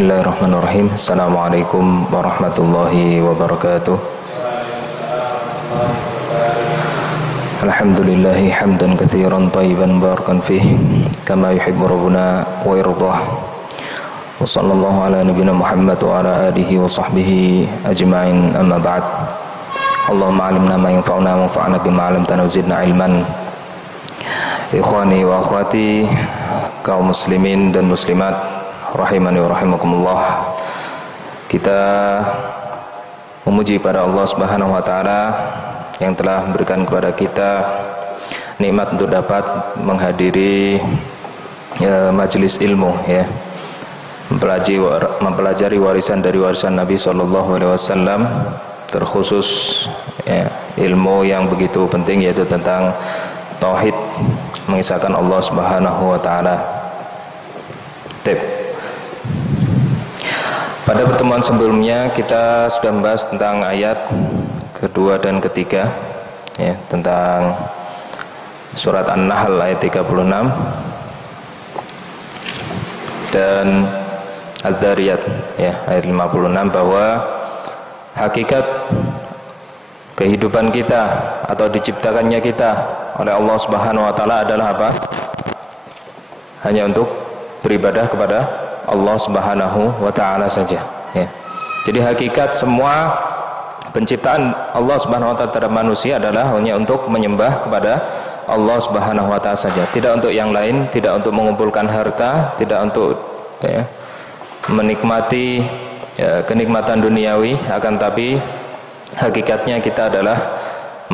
Bismillahirrahmanirrahim. Assalamualaikum warahmatullahi wabarakatuh. Alhamdulillahi hamdan katsiran thayyiban barakan fihi kama yuhibbu rabbuna wa yardah. Wa sallallahu ala nabiyyina Muhammad wa ala alihi wa sahbihi ajma'in, amma ba'd. Allahumma 'allimna ma yanfa'una wa anfa'na bima 'allamtana wa zidna ilman. Ikhwani wa akhwati, kaum muslimin dan muslimat rahimani wa rahimakumullah. Kita memuji pada Allah Subhanahu wa taala yang telah memberikan kepada kita nikmat untuk dapat menghadiri majelis ilmu, ya, mempelajari warisan dari warisan Nabi sallallahu alaihi wasallam, terkhusus ya, ilmu yang begitu penting, yaitu tentang tauhid, mengisahkan Allah Subhanahu wa taala. Pada pertemuan sebelumnya kita sudah membahas tentang ayat kedua dan ketiga, ya, tentang surat An-Nahl ayat 36 dan Al-Dzariyat, ya, ayat 56, bahwa hakikat kehidupan kita atau diciptakannya kita oleh Allah Subhanahu wa taala adalah apa? Hanya untuk beribadah kepada Allah Subhanahu wa taala saja, ya. Jadi hakikat semua penciptaan Allah Subhanahu wa taala terhadap manusia adalah hanya untuk menyembah kepada Allah Subhanahu wa taala saja, tidak untuk yang lain, tidak untuk mengumpulkan harta, tidak untuk, ya, menikmati, ya, kenikmatan duniawi, akan tapi hakikatnya kita adalah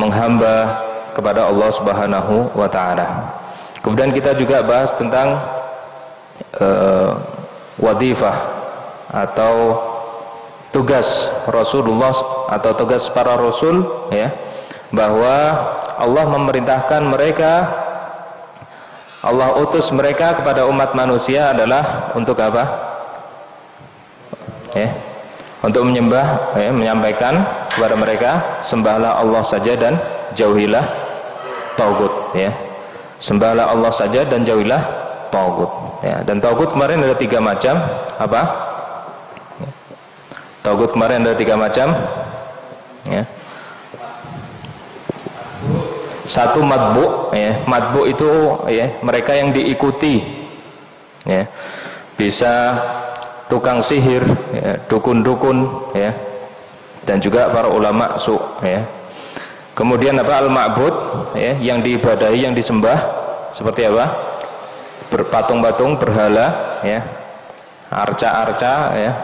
menghamba kepada Allah Subhanahu wa taala. Kemudian kita juga bahas tentang wadifah atau tugas Rasulullah atau tugas para rasul, ya, bahwa Allah memerintahkan mereka, Allah utus mereka kepada umat manusia adalah untuk apa? Ya, untuk menyembah, ya, menyampaikan kepada mereka, sembahlah Allah saja dan jauhilah tagut, ya. Sembahlah Allah saja dan jauhilah tagut, ya. Dan tagut kemarin ada 3 macam. Apa? Tagut kemarin ada 3 macam, ya. Satu matbu, ya. Matbu itu, ya, mereka yang diikuti, ya. Bisa tukang sihir, ya, dukun-dukun, ya, dan juga para ulama su, ya. Kemudian apa? Al-ma'bud, ya, yang diibadahi, yang disembah, seperti apa? Berpatung-patung, berhala, ya, arca-arca, ya,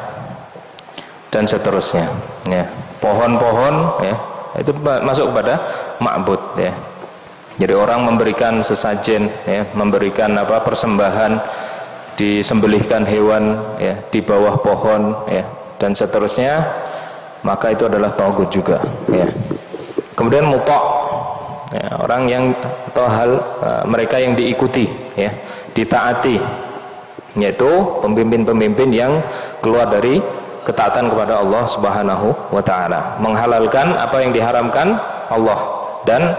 dan seterusnya, ya. Pohon-pohon, ya, itu masuk kepada ma'bud, ya. Jadi orang memberikan sesajen, ya, memberikan apa? Persembahan, disembelihkan hewan, ya, di bawah pohon, ya, dan seterusnya, maka itu adalah tagut juga, ya. Kemudian muta', ya, orang yang atau hal mereka yang diikuti, ya, ditaati, yaitu pemimpin-pemimpin yang keluar dari ketaatan kepada Allah Subhanahu wa taala, menghalalkan apa yang diharamkan Allah dan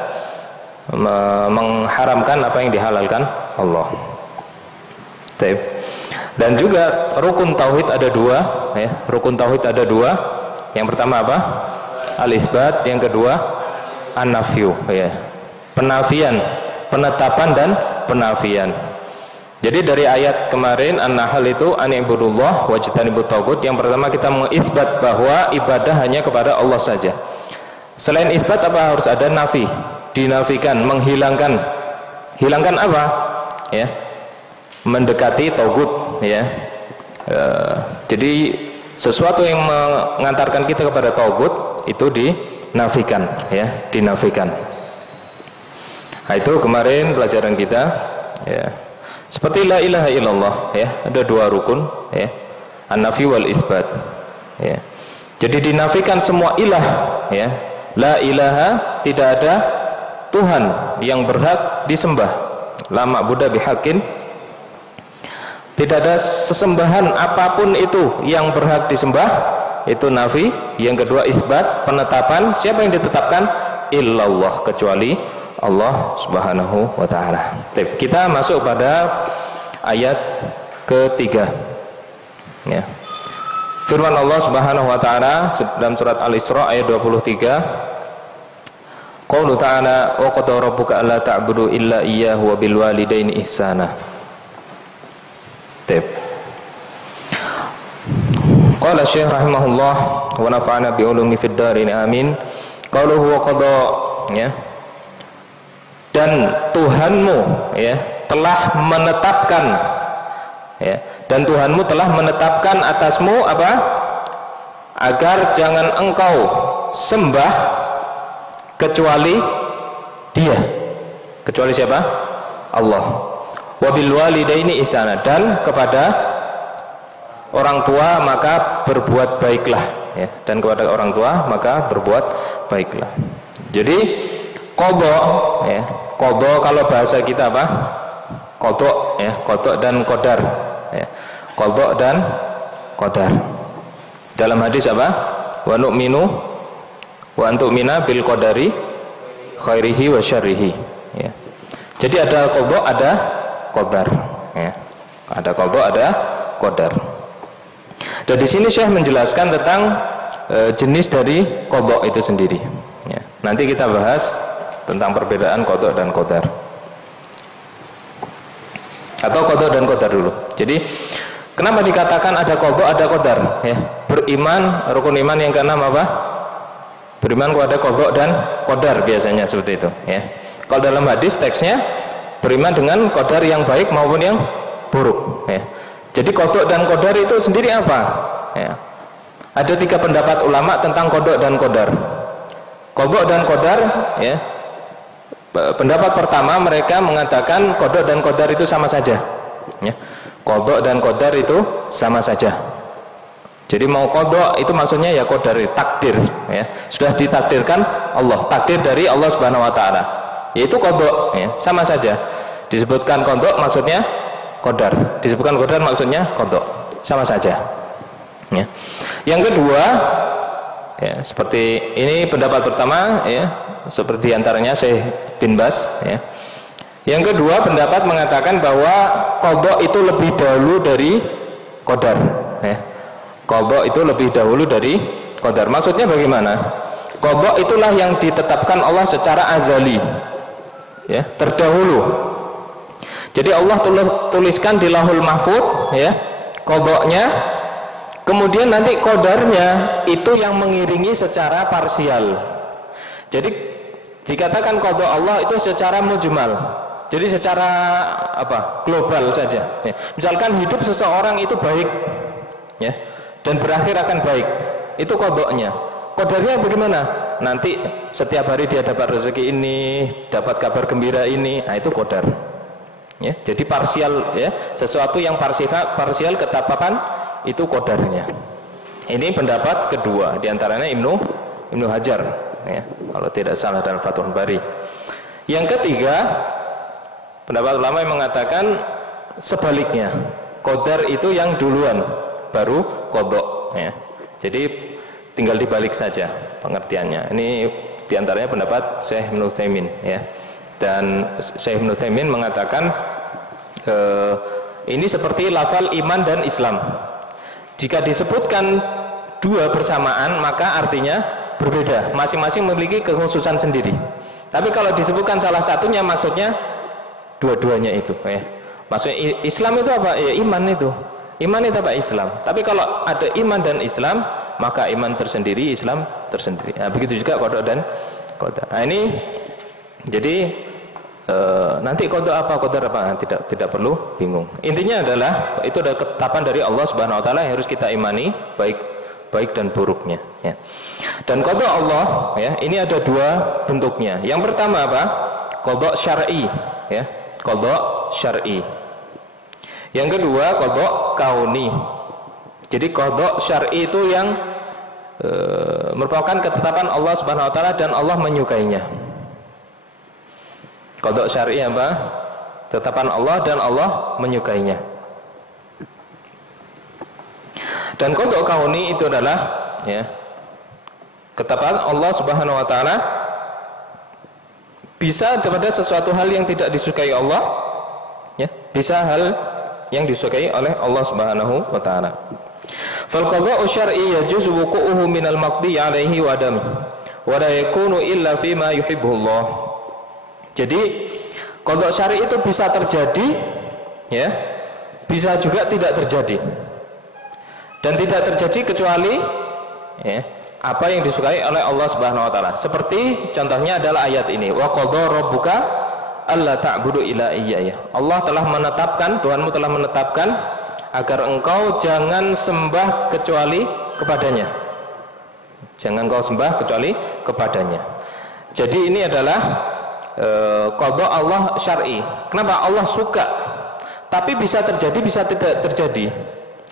mengharamkan apa yang dihalalkan Allah. Dan juga rukun tauhid ada 2, ya. Rukun tauhid ada 2. Yang pertama apa? Al-isbat, yang kedua an-nafyu, ya. Penafian, penetapan dan penafian. Jadi dari ayat kemarin An-Nahl itu an'ibudullah wajtanibut tagut. Yang pertama kita mengisbat bahwa ibadah hanya kepada Allah saja. Selain isbat apa? Harus ada nafi, dinafikan, menghilangkan. Hilangkan apa? Ya, mendekati tagut, ya. Jadi sesuatu yang mengantarkan kita kepada tagut itu dinafikan, ya, dinafikan. Nah, itu kemarin pelajaran kita, ya. Seperti la ilaha illallah, ya, ada 2 rukun, ya, an-nafi wal isbat, ya. Jadi dinafikan semua ilah, ya. La ilaha, tidak ada Tuhan yang berhak disembah. La ma'buda bihaqqin, tidak ada sesembahan apapun itu yang berhak disembah, itu nafi. Yang kedua isbat, penetapan. Siapa yang ditetapkan? Illallah, kecuali Allah Subhanahu wa taala. Kita masuk pada ayat ketiga, ya. Firman Allah Subhanahu wa taala dalam surat Al-Isra ayat 23, Qaulu ta'ala wa qad rabbuka alla ta'budu illa iyyahu wa bil walidaini ihsana. Tep. Qala Syekh rahimahullah wa nafa'ana bi ulumi fid darin amin. Qauluhu wa qada, ya. Dan Tuhanmu, ya, telah menetapkan, ya, dan Tuhanmu telah menetapkan atasmu apa? Agar jangan engkau sembah kecuali Dia. Kecuali siapa? Allah. Wabil walidaini ihsana, dan kepada orang tua maka berbuat baiklah, ya, dan kepada orang tua maka berbuat baiklah. Jadi qada, ya, qada kalau bahasa kita apa? Qada, ya, qada dan qadar, ya. Qada dan qadar. Dalam hadis apa? Wa nu'minu wa antu'mina bil qadari khairihi wa syarrihi, ya. Jadi ada qada, ada qadar, ya. Ada qada, ada qadar. Dan di sini Syekh menjelaskan tentang jenis dari qada itu sendiri, ya. Nanti kita bahas tentang perbedaan qada dan qadar. Atau qada dan qadar dulu. Jadi kenapa dikatakan ada qada, ada qadar, ya? Beriman, rukun iman yang keenam apa? Beriman kepada qada dan qadar, biasanya seperti itu, ya. Kalau dalam hadis teksnya beriman dengan qadar yang baik maupun yang buruk, ya. Jadi qada dan qadar itu sendiri apa? Ya. Ada 3 pendapat ulama tentang qada dan qadar. Qada dan qadar, ya. Pendapat pertama mereka mengatakan qada dan qadar itu sama saja, ya. Qada dan qadar itu sama saja. Jadi mau qada itu maksudnya ya qadar, takdir, ya. Sudah ditakdirkan Allah, takdir dari Allah Subhanahu wa taala. Yaitu qada, ya, sama saja. Disebutkan qada maksudnya qadar, disebutkan qadar maksudnya qada, sama saja, ya. Yang kedua, ya, seperti ini pendapat pertama, ya, seperti antaranya Syekh bin Bas, ya. Yang kedua pendapat mengatakan bahwa qada itu lebih dahulu dari qadar, ya. Qada itu lebih dahulu dari qadar. Maksudnya bagaimana? Qada itulah yang ditetapkan Allah secara azali, ya, terdahulu. Jadi Allah tuliskan di Lauhul Mahfuz, ya, qadanya. Kemudian nanti qadarnya itu yang mengiringi secara parsial. Jadi dikatakan qada Allah itu secara mujmal. Jadi secara apa? Global saja, ya. Misalkan hidup seseorang itu baik, ya, dan berakhir akan baik. Itu qadanya. Qadarnya bagaimana? Nanti setiap hari dia dapat rezeki ini, dapat kabar gembira ini. Nah, itu qadar. Ya, jadi parsial, ya, sesuatu yang parsial ketetapan itu qadarnya. Ini pendapat kedua, diantaranya Ibnu Hajar, ya, kalau tidak salah dalam Fathul Bari. Yang ketiga, pendapat ulama yang mengatakan sebaliknya, qadar itu yang duluan, baru qada, ya. Jadi tinggal dibalik saja pengertiannya. Ini diantaranya pendapat Syekh Ibnu Utsaimin, ya. Dan Syekh Ibnu Utsaimin mengatakan ini seperti lafal iman dan Islam. Jika disebutkan dua bersamaan maka artinya berbeda, masing-masing memiliki kekhususan sendiri. Tapi kalau disebutkan salah satunya maksudnya dua-duanya itu, ya. Maksudnya Islam itu apa? Ya, iman itu. Iman itu apa? Islam. Tapi kalau ada iman dan Islam, maka iman tersendiri, Islam tersendiri. Nah, begitu juga qada dan qadar. Nah, ini jadi nanti qada apa, qadar apa, tidak perlu bingung. Intinya adalah itu adalah ketetapan dari Allah Subhanahu wa taala yang harus kita imani, baik dan buruknya, ya. Dan qada Allah, ya, ini ada dua bentuknya. Yang pertama apa? Qada syar'i, ya. Qada syar'i. Yang kedua qada kauni. Jadi qada syar'i itu yang merupakan ketetapan Allah Subhanahu wa taala dan Allah menyukainya. Qada syar'i apa? Ketetapan Allah dan Allah menyukainya. Dan qada kauni itu adalah, ya, ketetapan Allah Subhanahu wa taala bisa kepada sesuatu hal yang tidak disukai Allah, ya, bisa hal yang disukai oleh Allah Subhanahu wa taala. Fal qada'u syar'i yajuzu wuqu'uhu minal maqdi 'alaihi wa adami wa la yakunu illa fi ma yuhibbullah. Jadi qada' syar'i itu bisa terjadi, ya, bisa juga tidak terjadi. Dan tidak terjadi kecuali, ya, apa yang disukai oleh Allah Subhanahu wa taala. Seperti contohnya adalah ayat ini, wa qadha rabbuka alla ta'budu illa iyyah. Allah telah menetapkan, Tuhanmu telah menetapkan agar engkau jangan sembah kecuali kepadanya. Jangan kau sembah kecuali kepadanya. Jadi ini adalah qadha Allah syar'i. Kenapa? Allah suka. Tapi bisa terjadi, bisa tidak terjadi.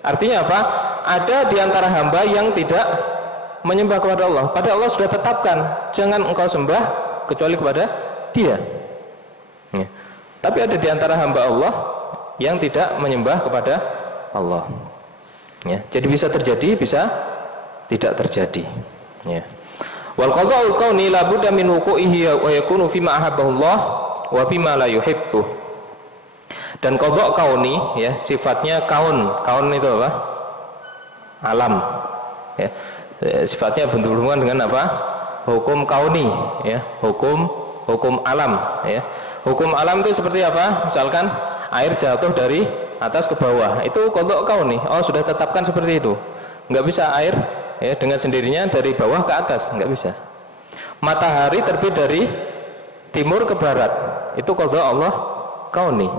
Artinya apa? Ada di antara hamba yang tidak menyembah kepada Allah. Padahal Allah sudah tetapkan, jangan engkau sembah kecuali kepada Dia. Ya. Tapi ada di antara hamba Allah yang tidak menyembah kepada Allah. Ya. Jadi bisa terjadi, bisa tidak terjadi. Ya. Wal qada'ul kauni la budda min wuqu'ihi wa yakunu fima ahabbahullah wa fima la yuhibbu. Dan qada' kauni, ya, sifatnya kaun. Kaun itu apa? Alam. Ya. Sifatnya berhubungan dengan apa? Hukum kauni, ya, hukum alam, ya. Hukum alam itu seperti apa? Misalkan air jatuh dari atas ke bawah, itu qada' kauni. Oh, sudah tetapkan seperti itu. Enggak bisa air, ya, dengan sendirinya dari bawah ke atas, enggak bisa. Matahari terbit dari timur ke barat, itu qada' Allah kauni.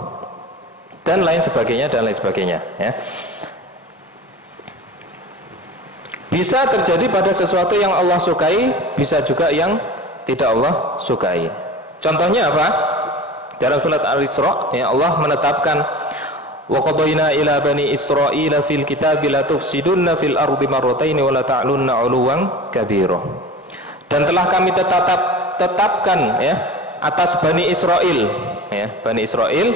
Dan lain sebagainya, ya. Bisa terjadi pada sesuatu yang Allah sukai, bisa juga yang tidak Allah sukai. Contohnya apa? Dalam surat Al-Isra, ya, Allah menetapkan wa qadayna ila bani Israila fil kitabi la tufsidunna fil ardi marrataini wa la ta'lunna 'uluwan kabira. Dan telah kami tetapkan, ya, atas Bani Israel, ya, Bani Israel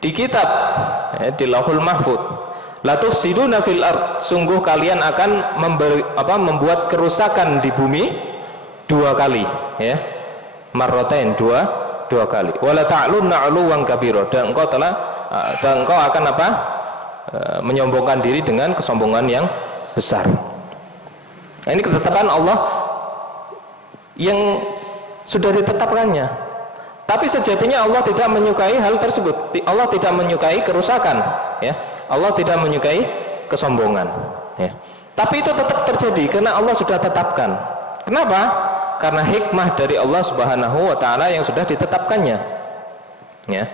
di kitab, ya, di Lauhul Mahfud, la tufsiduna fil ard, sungguh kalian akan membuat kerusakan di bumi dua kali, ya, marratain, dua kali, wala ta'lunna 'uluwan kabira, dan engkau akan apa? Menyombongkan diri dengan kesombongan yang besar. Nah, ini ketetapan Allah yang sudah ditetapkannya. Tapi sejatinya Allah tidak menyukai hal tersebut. Allah tidak menyukai kerusakan, ya. Allah tidak menyukai kesombongan, ya. Tapi itu tetap terjadi karena Allah sudah tetapkan. Kenapa? Karena hikmah dari Allah Subhanahu wa taala yang sudah ditetapkannya, ya.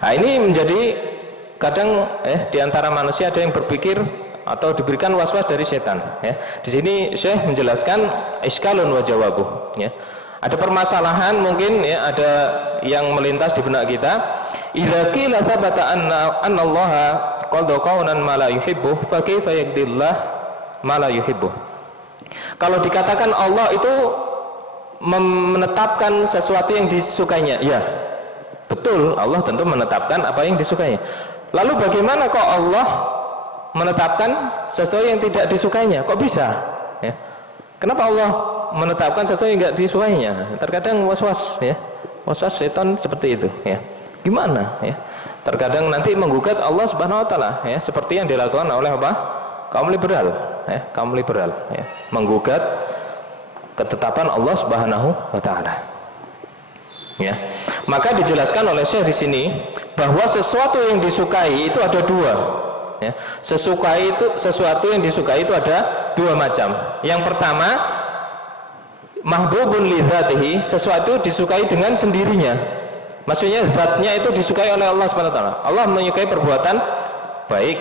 Nah, ini menjadi kadang di antara manusia ada yang berpikir atau diberikan was-was dari setan, ya. Di sini Syekh menjelaskan iskalun wa jawabuh, ya. Ada permasalahan mungkin, ya, ada yang melintas di benak kita. Idza qila thabata anna Allah qada qaunan ma la yuhibbu fa kaifa yaqdillah ma la yuhibbu. Kalau dikatakan Allah itu menetapkan sesuatu yang disukainya, ya, betul, Allah tentu menetapkan apa yang disukainya. Lalu bagaimana kok Allah menetapkan sesuatu yang tidak disukainya? Kok bisa, ya? Kenapa Allah menetapkan sesuatu yang tidak disukainya? Terkadang was-was, ya, was-was setan seperti itu, ya. Gimana, ya? Terkadang nanti menggugat Allah Subhanahu wa taala, ya, seperti yang dilakukan oleh apa? Kaum liberal, ya, kaum liberal, ya, menggugat ketetapan Allah Subhanahu wa taala. Ya. Maka dijelaskan oleh Syekh di sini bahwa sesuatu yang disukai itu ada dua. Ya, sesuatu yang disukai itu ada dua macam. Yang pertama, mahbubun li dzatihi, sesuatu disukai dengan sendirinya. Maksudnya zatnya itu disukai oleh Allah Subhanahu wa taala. Allah menyukai perbuatan baik,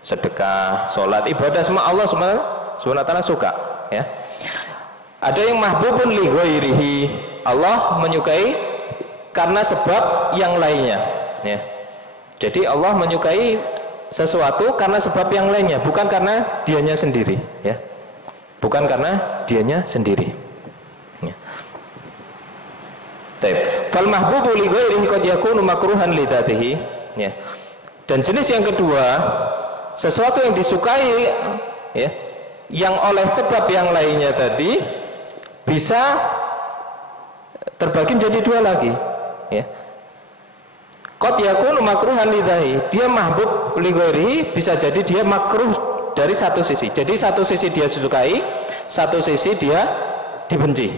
sedekah, salat, ibadah, semua Allah Subhanahu wa taala suka, ya. Ada yang mahbubun li ghairihi, Allah menyukai karena sebab yang lainnya, ya. Jadi Allah menyukai sesuatu karena sebab yang lainnya, bukan karena dianya sendiri, ya, bukan karena dianya sendiri, ya. Fal mahbubu li ghairihi qad yakunu makruhan li dzatihi, ya. Dan jenis yang kedua, sesuatu yang disukai, ya, yang oleh sebab yang lainnya tadi bisa terbagi menjadi dua lagi, ya. Qad yakunu makruhan lidahi, dia mahbub li ghairihi, bisa jadi dia makruh dari satu sisi. Jadi satu sisi dia disukai, satu sisi dia dibenci,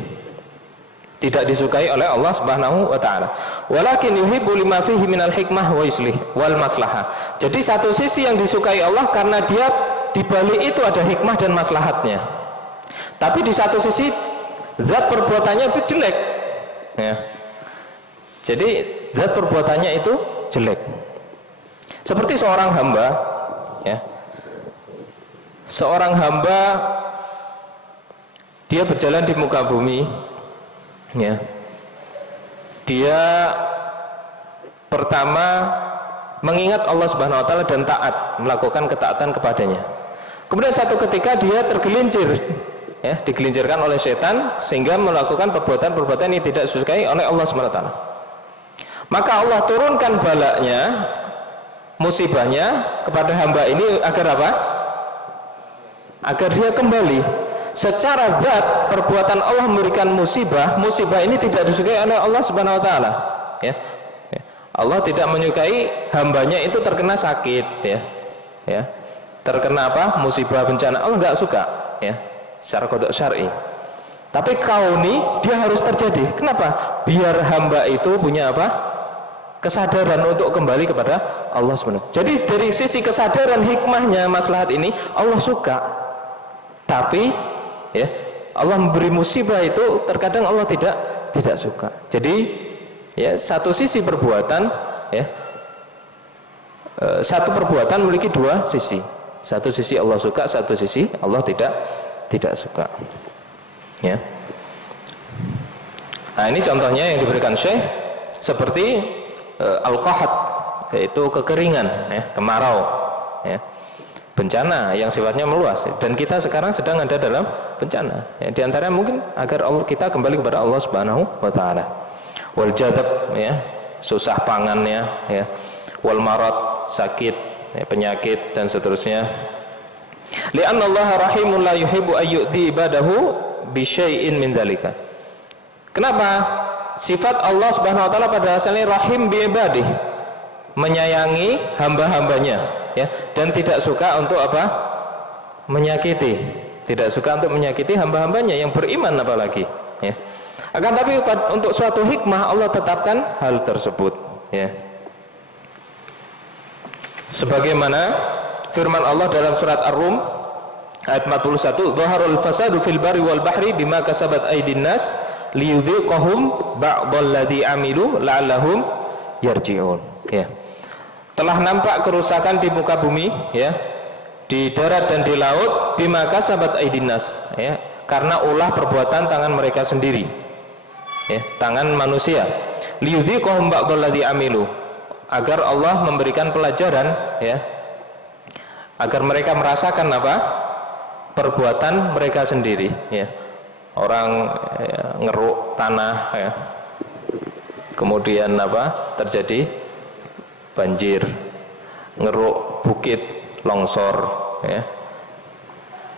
tidak disukai oleh Allah Subhanahu wa taala. Walakin yuhibbu lima fihi minal hikmah wa islih wal maslahah. Jadi satu sisi yang disukai Allah karena dia di balik itu ada hikmah dan maslahatnya. Tapi di satu sisi zat perbuatannya itu jelek. Ya. Jadi zat perbuatannya itu jelek. Seperti seorang hamba, ya. Seorang hamba dia berjalan di muka bumi, ya. Dia pertama mengingat Allah Subhanahu wa taala dan taat, melakukan ketaatan kepadanya. Kemudian satu ketika dia tergelincir, ya, digelincirkan oleh setan sehingga melakukan perbuatan-perbuatan yang tidak disukai oleh Allah Subhanahu wa taala. Maka Allah turunkan balanya, musibahnya kepada hamba ini agar apa? Agar dia kembali. Secara zat perbuatan Allah memberikan musibah, musibah ini tidak disukai oleh Allah Subhanahu wa taala, ya. Allah tidak menyukai hambanya itu terkena sakit, ya. Ya. Terkena apa? Musibah, bencana. Allah enggak suka, ya. Secara qada syar'i. Tapi kauni dia harus terjadi. Kenapa? Biar hamba itu punya apa? Kesadaran untuk kembali kepada Allah SWT. Jadi dari sisi kesadaran hikmahnya maslahat ini Allah suka. Tapi ya Allah memberi musibah itu terkadang Allah tidak suka. Jadi ya satu sisi perbuatan, ya satu perbuatan memiliki dua sisi. Satu sisi Allah suka, satu sisi Allah tidak suka. Ya. Nah ini contohnya yang diberikan Syekh seperti al-qahat, yaitu kekeringan, ya, kemarau, ya, bencana yang sifatnya meluas. Dan kita sekarang sedang ada dalam bencana, ya, di antaranya mungkin agar kita kembali kepada Allah Subhanahu wa taala. Wal jadab, ya, susah pangannya, ya, wal marad, sakit, ya, penyakit dan seterusnya. Li'anna Allah rahimun la yuhibbu ayyu'ti ibadahu bi syai'in min dzalika. Kenapa? Sifat Allah Subhanahu wa taala pada asalnya rahim bi ibadih, menyayangi hamba-hambanya, ya, dan tidak suka untuk apa? Menyakiti. Tidak suka untuk menyakiti hamba-hambanya yang beriman apalagi, ya. Akan tapi untuk suatu hikmah Allah tetapkan hal tersebut, ya. Sebagaimana firman Allah dalam surat Ar-Rum ayat 41, "Dhaharul fasadu fil barri wal bahri bima kasabat aydin nas liyudhiqahum ba'dalladzi amilu la'allahum yarji'un." Ya. Telah nampak kerusakan di muka bumi, ya, di darat dan di laut bima kasabat aydin nas, ya, karena ulah perbuatan tangan mereka sendiri, ya, tangan manusia. Liyudhiqahum ba'dalladzi amilu, agar Allah memberikan pelajaran, ya, agar mereka merasakan apa? Perbuatan mereka sendiri, ya. Orang, ya, ngeruk tanah, ya, kemudian apa? Terjadi banjir, ngeruk bukit, longsor, ya.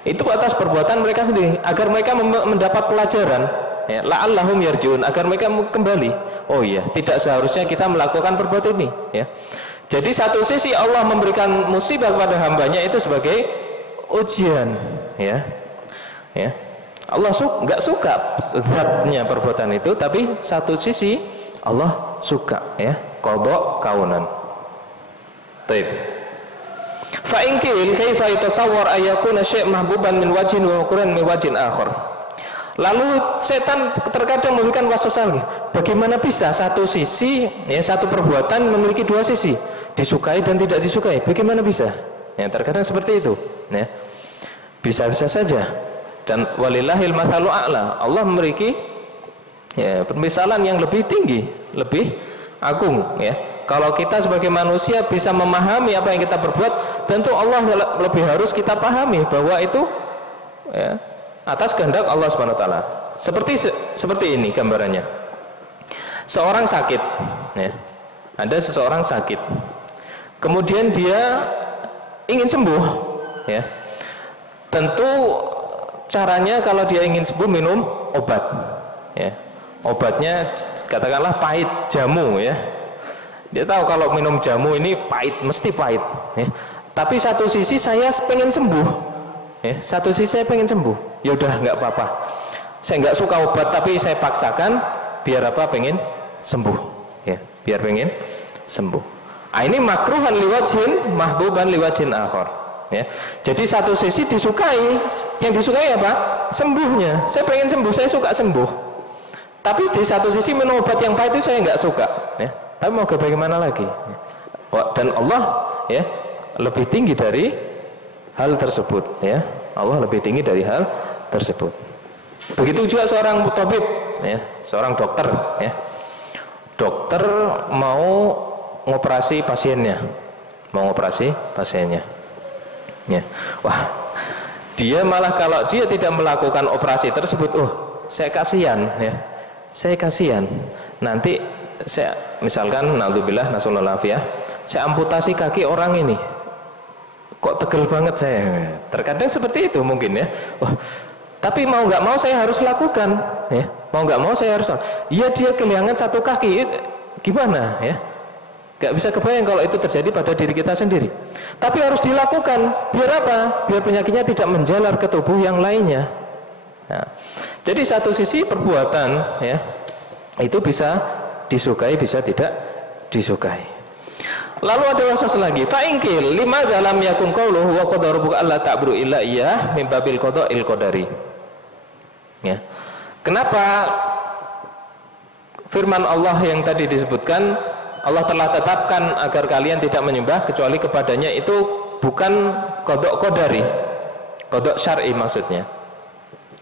Itu atas perbuatan mereka sendiri, agar mereka mendapat pelajaran, ya, la'allahum yarji'un, agar mereka kembali. Oh iya, tidak seharusnya kita melakukan perbuatan ini, ya. Jadi satu sisi Allah memberikan musibah kepada hambanya itu sebagai ujian, ya, ya. Allah nggak suka zatnya perbuatan itu, tapi satu sisi Allah suka, ya, qadha kaunan. Baik. Fa in qil kaifa yatasawwar ayyakuna syai' mahbuban min wajhin wa makruhan min wajhin akhar. Lalu setan terkadang memberikan waswas lagi. Bagaimana bisa satu sisi, ya, satu perbuatan memiliki dua sisi, disukai dan tidak disukai? Bagaimana bisa? Ya, terkadang seperti itu, ya. Bisa-bisa saja. Dan walillahil mathalu a'la. Allah memiliki, ya, permisalan yang lebih tinggi, lebih agung, ya. Kalau kita sebagai manusia bisa memahami apa yang kita berbuat, tentu Allah lebih harus kita pahami bahwa itu, ya, atas kehendak Allah Subhanahu wa taala. Seperti ini gambarannya. Seorang sakit, ya. Ada seseorang sakit. Kemudian dia ingin sembuh, ya. Tentu caranya kalau dia ingin sembuh minum obat, ya. Obatnya katakanlah pahit, jamu, ya. Dia tahu kalau minum jamu ini pahit, mesti pahit, ya. Tapi satu sisi saya pengen sembuh, ya. Satu sisi saya pengen sembuh. Ya udah, nggak apa-apa. Saya nggak suka obat, tapi saya paksakan biar apa? Pengen sembuh, ya. Biar pengen sembuh. Ah, ini makruhan liwajhin, mahbuban liwajhin akhar. Ya. Jadi satu sisi disukai, yang disukai apa? Sembuhnya. Saya pengen sembuh, saya suka sembuh. Tapi di satu sisi minum obat yang pahit itu saya nggak suka. Ya. Tapi mau bagaimana lagi? Dan Allah, ya, lebih tinggi dari hal tersebut. Ya. Allah lebih tinggi dari hal tersebut. Begitu juga seorang tabib, ya, seorang dokter. Ya. Dokter mau ngoperasi pasiennya, ya. Wah, dia malah kalau dia tidak melakukan operasi tersebut, saya kasihan, ya, saya kasihan. Nanti saya misalkan, naudzubillah, nasallallahu alaihi, saya amputasi kaki orang ini, kok tegel banget saya. Terkadang seperti itu mungkin, ya. Wah, tapi mau nggak mau saya harus lakukan, ya. Mau nggak mau saya harus. Iya, dia kehilangan satu kaki, gimana, ya? Gak bisa kebayang kalau itu terjadi pada diri kita sendiri. Tapi harus dilakukan. Biar apa? Biar penyakitnya tidak menjalar ke tubuh yang lainnya. Nah, jadi satu sisi perbuatan, ya, itu bisa disukai, bisa tidak disukai. Lalu ada waswas lagi. Fa'ingkil lima dalam yakun qauluhu wa qad rabbuka alla ta'budu illa iyyah min babil qada'il qadari. Ya. Kenapa firman Allah yang tadi disebutkan, Allah telah tetapkan agar kalian tidak menyembah kecuali kepadanya, itu bukan qada' qadari, qada' syar'i maksudnya,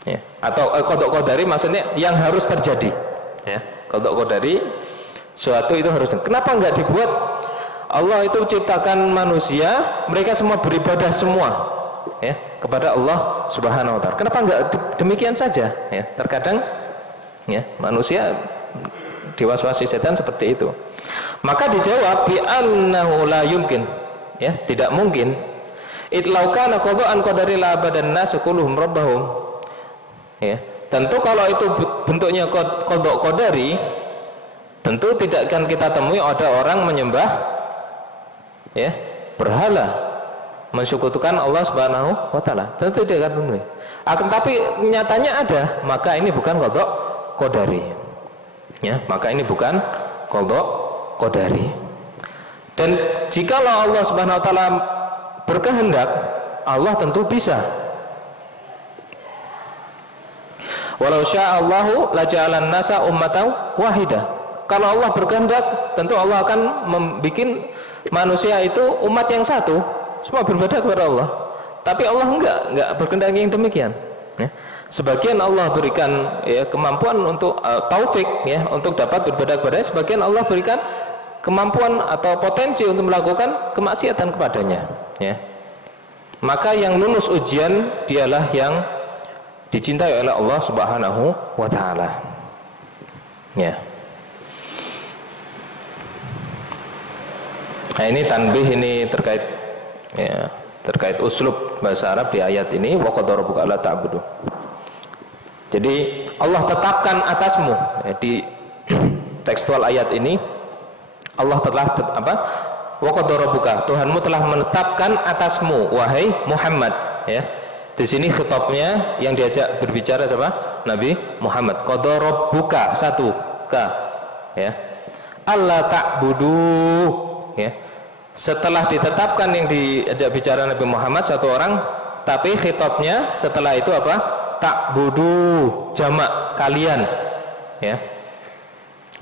ya. Atau qada' qadari maksudnya yang harus terjadi, ya. Qada' qadari suatu itu harus. Kenapa enggak dibuat Allah itu menciptakan manusia, mereka semua beribadah semua, ya, kepada Allah Subhanahu wa ta'ala. Kenapa enggak demikian saja, ya? Terkadang, ya, manusia diwaswasi setan seperti itu. Maka dijawab bi annahu la yumkin, ya, tidak mungkin. Itlau kana qada'an qadari la abadan nas kulluhum rabbahum. Ya, tentu kalau itu bentuknya qada' qadari, tentu tidak akan kita temui ada orang menyembah, ya, berhala, mensekutukan Allah Subhanahu wa ta'ala. Tentu tidak akan temui. Akan tapi nyatanya ada, maka ini bukan qada' qadari. Ya, maka ini bukan qada' qadari. Dan jikalau Allah Subhanahu wa ta'ala berkehendak, Allah tentu bisa. Walau sya'allahu laja'alan nasa ummatan wahidah. Kalau Allah berkehendak, tentu Allah akan membuat manusia itu umat yang satu, semua beribadah kepada Allah. Tapi Allah enggak berkehendak yang demikian, ya. Sebagian Allah berikan, ya, kemampuan untuk taufik, ya, untuk dapat beribadah kepadanya. Sebagian Allah berikan kemampuan atau potensi untuk melakukan kemaksiatan kepadanya, ya. Maka yang lulus ujian dialah yang dicintai oleh Allah Subhanahu wa ta'ala, ya. Nah, ini tanbih, ini terkait, ya, terkait uslub bahasa Arab di ayat ini, wa qad rabbuka alla ta'budu. Jadi Allah tetapkan atasmu, ya, di tekstual ayat ini Allah telah wa qad rabbuka, Tuhanmu telah menetapkan atasmu wahai Muhammad, ya. Di sini khitabnya yang diajak berbicara siapa? Nabi Muhammad. Qad rabbuka, satu k, ya. Alla ta'budu, ya. Setelah ditetapkan yang diajak bicara Nabi Muhammad satu orang, tapi khitabnya setelah itu apa? Ta'budu, jamak, kalian, ya.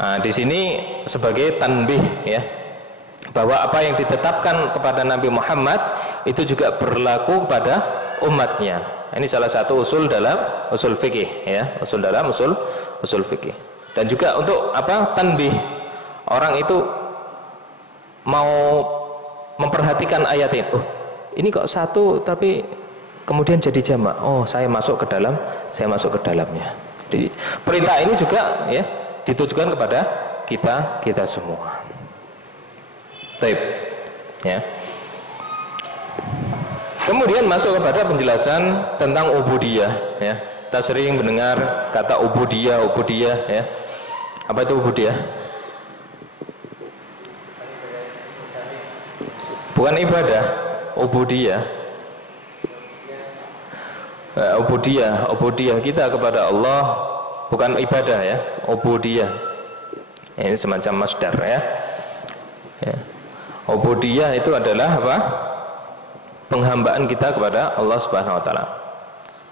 Nah, di sini sebagai tanbih, ya, bahwa apa yang ditetapkan kepada Nabi Muhammad itu juga berlaku kepada umatnya. Ini salah satu usul dalam usul fikih, ya, usul dalam usul fikih. Dan juga untuk apa? Tanbih. Orang itu mau memperhatikan ayat ini. Oh, ini kok satu tapi kemudian jadi jamak. Oh, saya masuk ke dalamnya. Jadi perintah ini juga, ya, ditujukan kepada kita semua. Baik, ya. Kemudian masuk kepada penjelasan tentang ubudiyah, ya. Kita sering mendengar kata ubudiyah, ya. Apa itu ubudiyah? bukan ibadah, ubudiyah. Ubudiyah kita kepada Allah bukan ibadah ya, ubudiyah. Ini semacam masdar ya. Ubudiyah itu adalah apa? Penghambaan kita kepada Allah Subhanahu wa taala.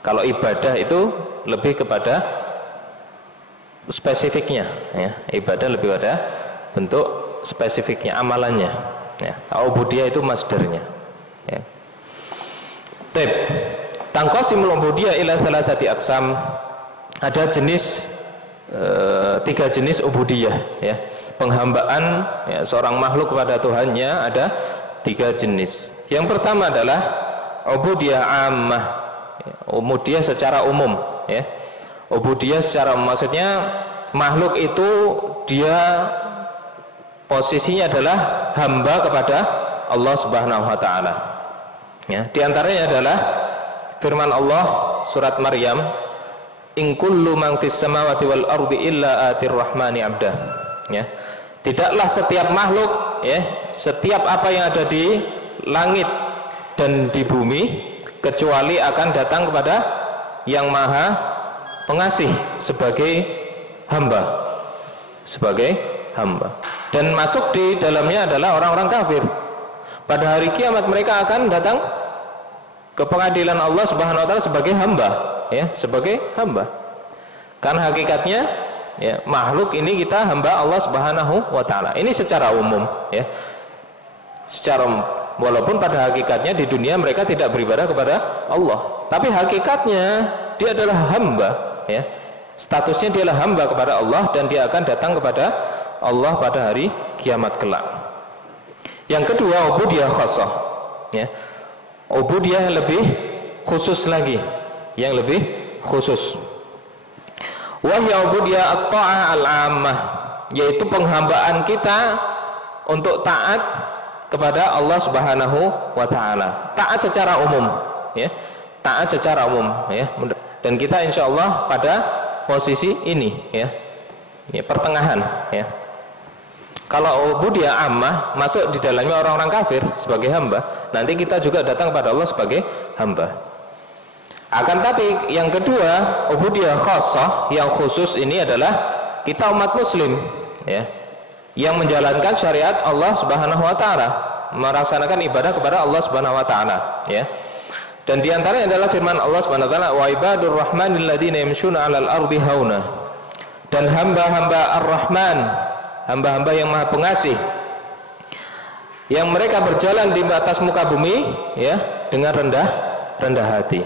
Kalau ibadah itu lebih kepada spesifiknya ya. Ibadah lebih pada bentuk spesifiknya, amalannya ya. Ubudiyah itu masdarnya ya. Tangqasimul ubudiyah ila salatati aqsam. Ada jenis 3 jenis ubudiyah ya. Penghambaan ya, seorang makhluk kepada Tuhannya ada 3 jenis. Yang pertama adalah ubudiyah ammah, ya, ubudiyah secara umum ya. Ubudiyah secara umum maksudnya makhluk itu dia posisinya adalah hamba kepada Allah Subhanahu wa taala. Ya, di antaranya adalah firman Allah surat Maryam, in kullu man fis samawati wal ardi illa atir rahmani abda. Ya. Tidaklah setiap makhluk ya, setiap apa yang ada di langit dan di bumi kecuali akan datang kepada yang maha pengasih sebagai hamba, dan masuk di dalamnya adalah orang-orang kafir. Pada hari kiamat mereka akan datang ke pengadilan Allah Subhanahu wa taala sebagai hamba ya, sebagai hamba. Karena hakikatnya ya, makhluk ini kita hamba Allah Subhanahu wa taala. Ini secara umum ya. Secara walaupun pada hakikatnya di dunia mereka tidak beribadah kepada Allah, tapi hakikatnya dia adalah hamba ya. Statusnya dia adalah hamba kepada Allah dan dia akan datang kepada Allah pada hari kiamat kelak. Yang kedua, ubudiyah khassah ya. Ubudiyah yang lebih khusus lagi, yang lebih khusus. Wahya ubudiyah at-ta'ah al-ammah, yaitu penghambaan kita untuk taat kepada Allah Subhanahu wa taala. Taat secara umum ya. Taat secara umum ya. Dan kita insyaallah pada posisi ini ya. Ya, pertengahan ya. Kalau ubudiyah ammah masuk di dalamnya orang-orang kafir sebagai hamba, nanti kita juga datang kepada Allah sebagai hamba. Akan tapi yang kedua, ubudiyah khassah yang khusus ini adalah kita umat muslim ya, yang menjalankan syariat Allah Subhanahu wa taala, melaksanakan ibadah kepada Allah Subhanahu wa taala ya. Dan di antaranya adalah firman Allah Subhanahu wa taala, wa ibadur rahmanil ladzina yamshuna 'alal ardi hauna. Dan hamba-hamba Ar-Rahman, hamba-hamba yang Maha Pengasih, yang mereka berjalan di atas muka bumi ya, dengan rendah hati.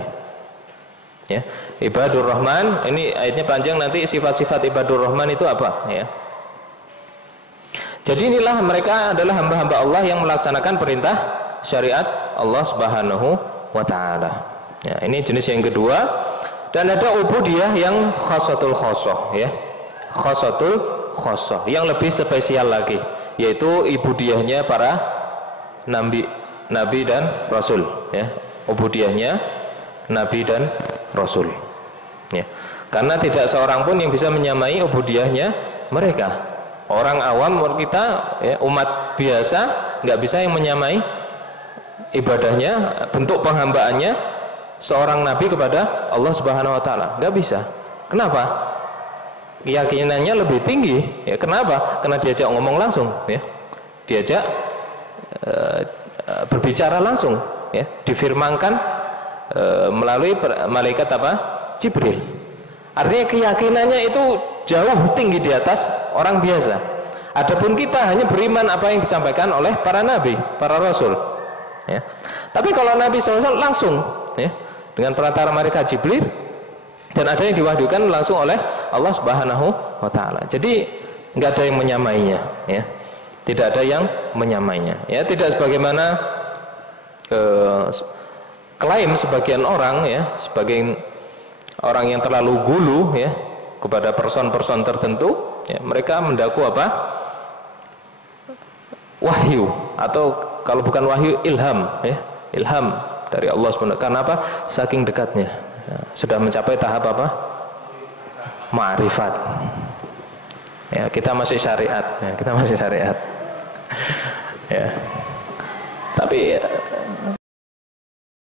Ya, ibadur Rahman, ini ayatnya panjang, nanti sifat-sifat ibadur Rahman itu apa ya. Jadi inilah mereka adalah hamba-hamba Allah yang melaksanakan perintah syariat Allah Subhanahu wa taala. Ya, ini jenis yang kedua. Dan ada ubudiyah yang khassatul khassah ya. Khassatul khassah yang lebih spesial lagi, yaitu ubudiyahnya para nabi dan rasul ya. Ubudiyahnya nabi dan rasul ya. Karena tidak seorang pun yang bisa menyamai ubudiyahnya mereka. Orang awam kita ya, umat biasa nggak bisa yang menyamai ibadahnya, bentuk penghambaannya seorang nabi kepada Allah Subhanahu wa taala, nggak bisa. Kenapa? Keyakinannya lebih tinggi ya. Kenapa? Karena diajak ngomong langsung ya, diajak berbicara langsung ya, difirmankan melalui malaikat apa? Jibril. Artinya keyakinannya itu jauh tinggi di atas orang biasa. Adapun kita hanya beriman apa yang disampaikan oleh para nabi, para rasul ya. Tapi kalau Nabi SAW langsung ya, dengan perantara mereka Jibril, dan ada yang diwahyukan langsung oleh Allah Subhanahu wa taala. Jadi nggak ada yang menyamainya ya. Tidak ada yang menyamainya ya. Tidak sebagaimana klaim sebagian orang ya, sebagian orang yang terlalu gulu ya kepada person-person tertentu ya, mereka mendaku apa? Wahyu, atau kalau bukan wahyu, ilham ya, ilham dari Allah SWT. Karena apa? Saking dekatnya ya, sudah mencapai tahap apa? Ma'rifat ya. Kita masih syariat ya, kita masih syariat ya. Tapi